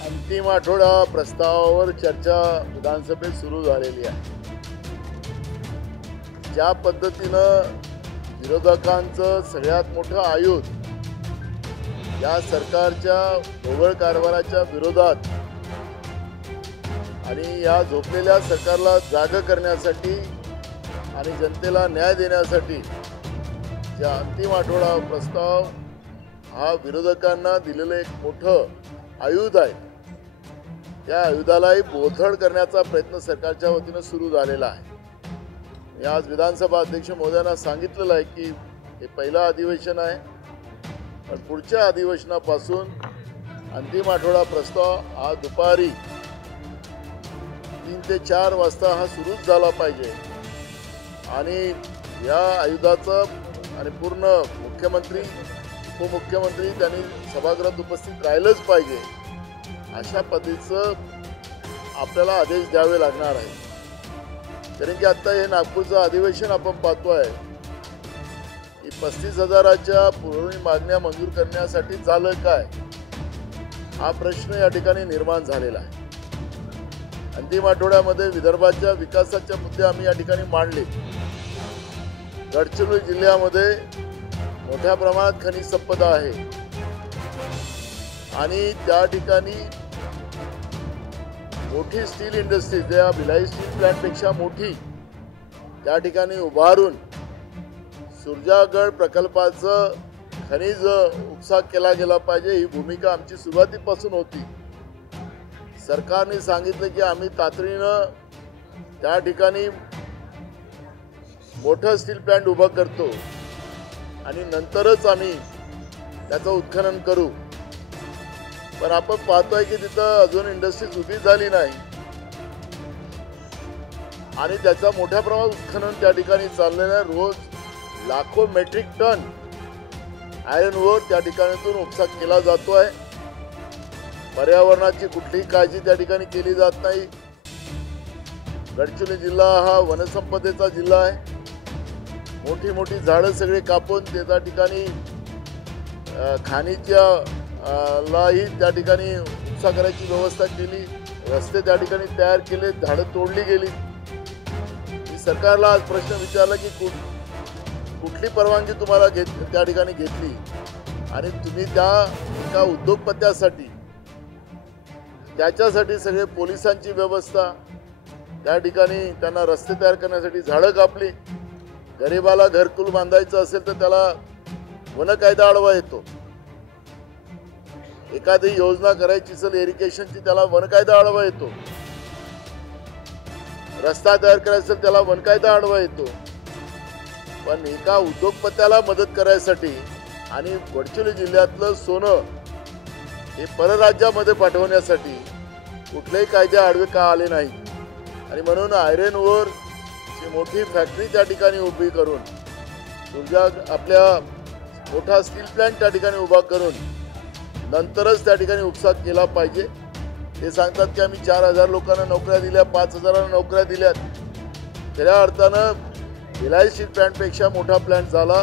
अंतिम आठवडा प्रस्तावावर चर्चा विधानसभेत सुरू झालेली आहे। ज्या पद्धतीनं विरोधकांचं सगळ्यात मोठं आयुध या सरकारच्या ढोबळ कारभाराच्या विरोधात आणि या झोपलेल्या सरकारला जाग करण्यासाठी आणि जनतेला न्याय देण्यासाठी ज्या अंतिम आठवडा प्रस्ताव हा विरोधकांना दिलेलं एक मोठं आयुध आहे, त्या आयुधालाही बोथड करण्याचा प्रयत्न सरकारच्या वतीनं सुरू झालेला आहे। मी आज विधानसभा अध्यक्ष महोदयांना सांगितलेलं आहे की हे पहिलं अधिवेशन आहे, पण पुढच्या अधिवेशनापासून अंतिम आठवडा प्रस्ताव हा दुपारी 3 ते 4 वाजता हा सुरूच झाला पाहिजे आणि या आयुधाचं आणि पूर्ण मुख्यमंत्री उपमुख्यमंत्री त्यांनी सभागृहात उपस्थित राहिलंच पाहिजे अशा पद्धतीचं आपल्याला आदेश द्यावे लागणार आहे। कारण की आता हे नागपूरचं अधिवेशन आपण पाहतोय की 35,000च्या पूर्वी मागण्या मंजूर करण्यासाठी झालं काय, हा प्रश्न या ठिकाणी निर्माण झालेला आहे। अंतिम आठवड्यामध्ये विदर्भाच्या विकासाचे मुद्दे आम्ही या ठिकाणी मांडले। गडचिरोली जिल्ह्यामध्ये मोठ्या प्रमाणात खनिज संपदा आहे आणि त्या ठिकाणी मोठी स्टील इंडस्ट्री ज्या भिलाई स्टील प्लॅंटपेक्षा मोठी त्या ठिकाणी उभारून सुरजागड प्रकल्पाचं खनिज उपसा केला गेला पाहिजे, ही भूमिका आमची सुरुवातीपासून होती। सरकारने सांगितलं की आम्ही तातडीनं त्या ठिकाणी मोठं स्टील प्लॅंट उभा करतो आणि नंतरच आम्ही त्याचं उत्खनन करू, पण आपण पाहतोय की तिथं अजून इंडस्ट्रीज उभी झाली नाही आणि त्याचा मोठ्या प्रमाणात उत्खनन त्या ठिकाणी चाललेलं आहे। रोज लाखो मेट्रिक टन आयर्न ओर त्या ठिकाणातून उपसा केला जातोय। पर्यावरणाची कुठलीही काळजी त्या ठिकाणी केली जात नाही। गडचिरोली जिल्हा हा वनसंपदेचा जिल्हा आहे। मोठी मोठी झाडं सगळे कापून त्या ठिकाणी खाणीच्या लाही त्या ठिकाणी उपसा करायची व्यवस्था केली, रस्ते त्या ठिकाणी तयार केले, झाडं तोडली गेली। मी सरकारला आज प्रश्न विचारला की कुठली परवानगी तुम्हाला त्या ठिकाणी घेतली आणि तुम्ही त्या एका उद्योगपत्यासाठी त्याच्यासाठी सगळे पोलिसांची व्यवस्था त्या ठिकाणी त्यांना रस्ते तयार करण्यासाठी झाडं कापली। गरिबाला घरकुल बांधायचं असेल तर त्याला वन कायदा आडवा येतो। एखादी योजना करायची असेल इरिगेशनची त्याला वन कायदा आडवा येतो। रस्ता तयार करायचा असेल त्याला वन कायदा आडवा येतो। पण एका उद्योगपत्याला मदत करायसाठी आणि गडचिरोली जिल्ह्यातलं सोनं हे परराज्यामध्ये पाठवण्यासाठी कुठलेही कायदे आडवे का आले नाही आणि म्हणून आयर्न ओर मोठी फॅक्टरी त्या ठिकाणी उभी करून तुझ्या आपल्या मोठा स्टील प्लॅंट त्या ठिकाणी उभा करून नंतरच त्या ठिकाणी उपसा केला पाहिजे। ते सांगतात की आम्ही 4,000 लोकांना नोकऱ्या दिल्या, 5,000 नोकऱ्या दिल्यात। खऱ्या अर्थानं भिलाई स्टील प्लॅंटपेक्षा मोठा प्लॅंट झाला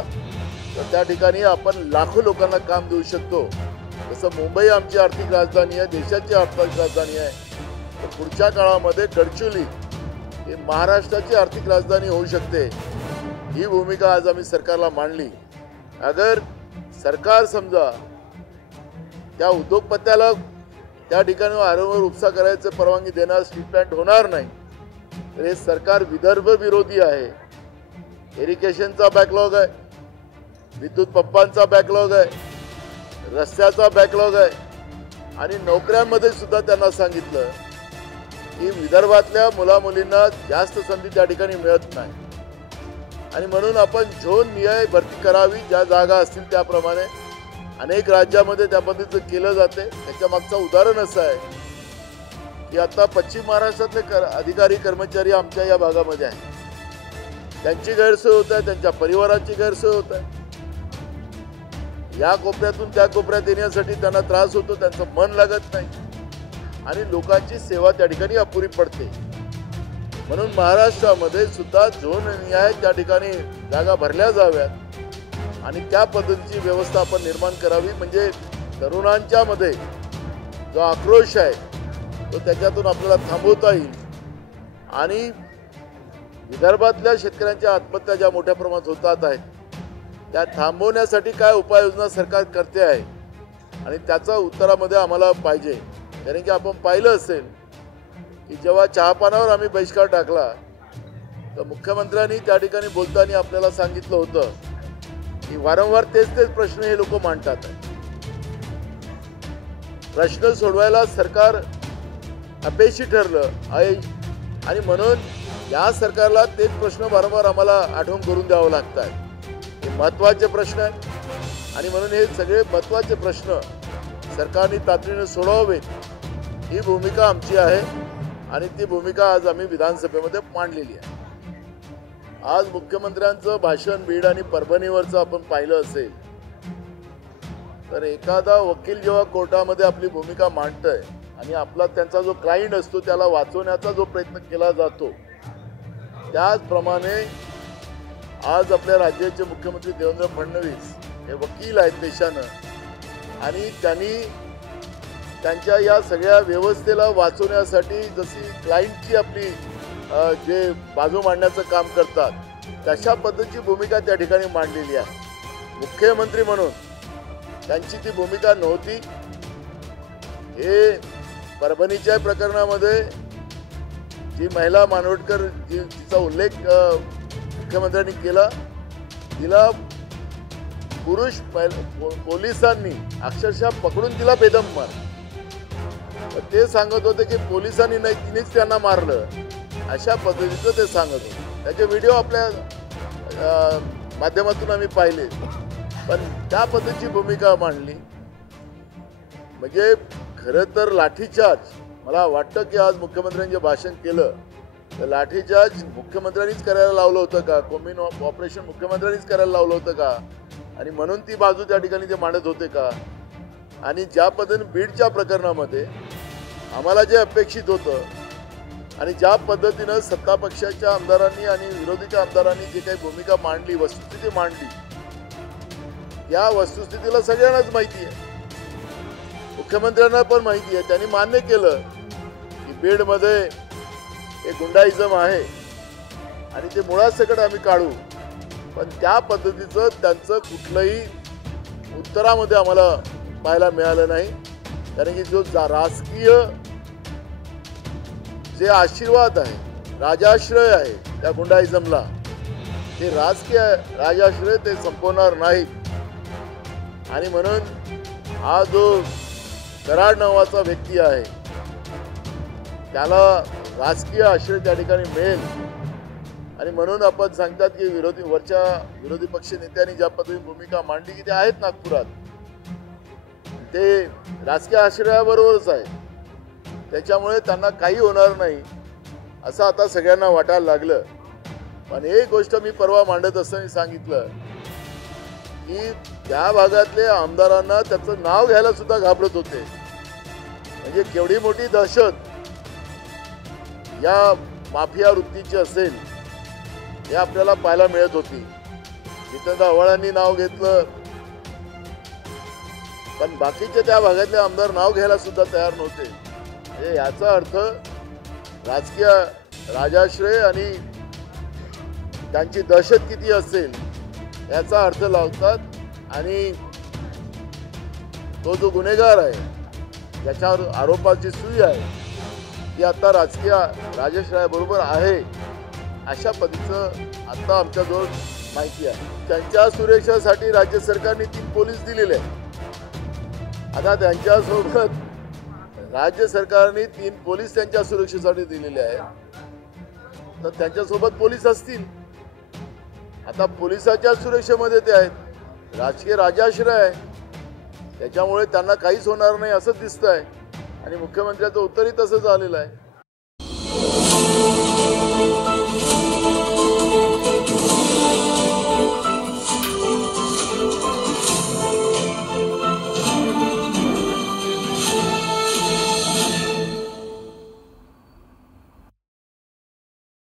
तर त्या ठिकाणी आपण लाखो लोकांना काम देऊ शकतो। जसं मुंबई आमची आर्थिक राजधानी आहे, देशाची आर्थिक राजधानी आहे, तर पुढच्या काळामध्ये गडचिरोली ही महाराष्ट्राची आर्थिक राजधानी होऊ शकते। ही भूमिका आज आम्ही सरकारला मांडली। अगर सरकार समजा त्या उद्योगपत्याला त्या ठिकाणी आयर्नवर उपसा करायचं परवानगी देणार स्टील प्लॅंट होणार नाही तर हे सरकार विदर्भ विरोधी आहे। इरिगेशनचा बॅकलॉग आहे, विद्युत पंपांचा बॅकलॉग आहे, रस्त्याचा बॅकलॉग आहे आणि नोकऱ्यांमध्ये सुद्धा त्यांना सांगितलं की विदर्भातल्या मुलामुलींना जास्त संधी त्या ठिकाणी मिळत नाही आणि म्हणून आपण झोन निहाय भरती करावी। ज्या जागा असतील त्याप्रमाणे अनेक राज्यामध्ये त्या पद्धतीचं केलं जाते। त्याच्या मागचं उदाहरण असं आहे की आता पश्चिम महाराष्ट्रातले अधिकारी कर्मचारी आमच्या या भागामध्ये आहेत, त्यांची गैरसोय होत आहे, त्यांच्या परिवाराची गैरसोय होत आहे। या कोपऱ्यातून त्या कोपऱ्यात येण्यासाठी त्यांना त्रास होतो, त्यांचं मन लागत नाही आणि लोकांची सेवा त्या ठिकाणी अपुरी पडते। म्हणून महाराष्ट्रामध्ये सुद्धा झोन निहाय त्या ठिकाणी जागा भरल्या जाव्यात आणि त्या पद्धतीची व्यवस्था आपण निर्माण करावी, म्हणजे तरुणांच्या मध्ये जो आक्रोश आहे तो त्याच्यातून आपल्याला थांबवता येईल आणि विदर्भातल्या शेतकऱ्यांच्या आत्महत्या ज्या मोठ्या प्रमाणात होतात आहेत त्या थांबवण्यासाठी काय उपाययोजना सरकार करते आहे आणि त्याचा उत्तरामध्ये आम्हाला पाहिजे. कारण की आपण पाहिलं असेल की जेव्हा चहापानावर आम्ही बहिष्कार टाकला तर मुख्यमंत्र्यांनी त्या ठिकाणी बोलताना आपल्याला सांगितलं होतं की वारंवार तेच प्रश्न हे लोक मांडतात. प्रश्न सोडवायला सरकार अपयशी ठरलं आहे आणि म्हणून या सरकारला तेच प्रश्न वारंवार आम्हाला आठवण करून द्यावं लागत आहे. हे महत्त्वाचे प्रश्न आहेत आणि म्हणून हे सगळे महत्त्वाचे प्रश्न सरकारने तातडीने सोडवावेत ही भूमिका आमची आहे आणि ती भूमिका आज आम्ही विधानसभेमध्ये मांडलेली आहे. आज मुख्यमंत्र्यांचं भाषण बीड आणि परभणीवरचं आपण पाहिलं असेल तर एखादा वकील जेव्हा कोर्टामध्ये आपली भूमिका मांडतोय आणि आपला त्यांचा जो क्लायंट असतो त्याला वाचवण्याचा जो प्रयत्न केला जातो त्याचप्रमाणे आज आपल्या राज्याचे मुख्यमंत्री देवेंद्र फडणवीस हे वकील आहेत देशानं आणि त्यांनी त्यांच्या या सगळ्या व्यवस्थेला वाचवण्यासाठी जशी क्लायंटची आपली जे बाजू मांडण्याचं काम करतात तशा पद्धतीची भूमिका त्या ठिकाणी मांडलेली आहे. मुख्यमंत्री म्हणून त्यांची ती भूमिका नव्हती. हे परभणीच्या प्रकरणामध्ये जी महिला मानवटकर जिचा उल्लेख मुख्यमंत्र्यांनी केला तिला पुरुष पोलिसांनी अक्षरशः पकडून तिला बेदम मारलं. ते सांगत होते की पोलिसांनी नाही तिनेच त्यांना मारलं अशा पद्धतीचं ते सांगत होते. त्याचे व्हिडिओ आपल्या माध्यमातून आम्ही पाहिले पण त्या पद्धतीची भूमिका मांडली. म्हणजे खरं तर लाठीचार्ज मला वाटतं की आज मुख्यमंत्र्यांनी भाषण केलं तर लाठीचार्ज मुख्यमंत्र्यांनीच करायला लावलं होतं का, कोमिन ऑपरेशन मुख्यमंत्र्यांनीच करायला लावलं होतं का आणि म्हणून ती बाजू त्या ठिकाणी ते मांडत होते का. आणि ज्या पद्धतीने बीडच्या प्रकरणामध्ये आम्हाला जे अपेक्षित होतं आणि ज्या पद्धतीनं सत्ता पक्षाच्या आमदारांनी आणि विरोधीच्या आमदारांनी जे काही भूमिका मांडली वस्तुस्थिती मांडली या वस्तुस्थितीला सगळ्यांनाच माहिती आहे. मुख्यमंत्र्यांना पण माहिती आहे. त्यांनी मान्य केलं की बीडमध्ये हे गुंडाईझम आहे आणि ते मुळासकट आम्ही काढू पण त्या पद्धतीचं त्यांचं कुठलंही उत्तरामध्ये आम्हाला पाहायला मिळालं नाही. कारण की जो राजकीय जे आशीर्वाद आहे राजाश्रय आहे त्या गुंडाईझमला ते राजकीय राजाश्रय ते संपवणार नाहीत आणि म्हणून हा जो कराड नावाचा व्यक्ती आहे त्याला राजकीय आश्रय त्या ठिकाणी मिळेल आणि म्हणून आपण सांगतात की विरोधी पक्ष नेत्यांनी ज्या पद्धतीने भूमिका मांडली की ते आहेत नागपुरात ते राजकीय आश्रयाबरोबरच आहे. त्याच्यामुळे त्यांना काही होणार नाही असं आता सगळ्यांना वाटायला लागलं. पण एक गोष्ट मी परवा मांडत असताना सांगितलं की त्या भागातले आमदारांना त्याचं नाव घ्यायला सुद्धा घाबरत होते. म्हणजे केवढी मोठी दहशत या माफिया वृत्तीची असेल हे आपल्याला पाहायला मिळत होती. जितेंद्र आव्हाडांनी नाव घेतलं पण बाकीचे त्या भागातले आमदार नाव घ्यायला सुद्धा तयार नव्हते. याचा अर्थ राजकीय राजाश्रय आणि त्यांची दहशत किती असेल याचा अर्थ लावतात आणि तो जो गुन्हेगार आहे ज्याच्यावर आरोपाची सुई आहे ती आता राजकीय राजाश्रयाबरोबर आहे अशा पद्धतीचं आता आमच्याजवळ माहिती आहे. त्यांच्या सुरक्षेसाठी राज्य सरकारने 3 पोलीस दिलेले आहेत. आता त्यांच्यासोबत राज्य सरकारने 3 पोलीस त्यांच्या सुरक्षेसाठी दिलेले आहेत तर त्यांच्यासोबत पोलीस असतील. आता पोलिसाच्या सुरक्षेमध्ये ते आहेत. राजकीय राजाश्रय आहे त्याच्यामुळे त्यांना काहीच होणार नाही असं दिसतंय आणि मुख्यमंत्र्यांचं उत्तरही तसंच आलेलं आहे.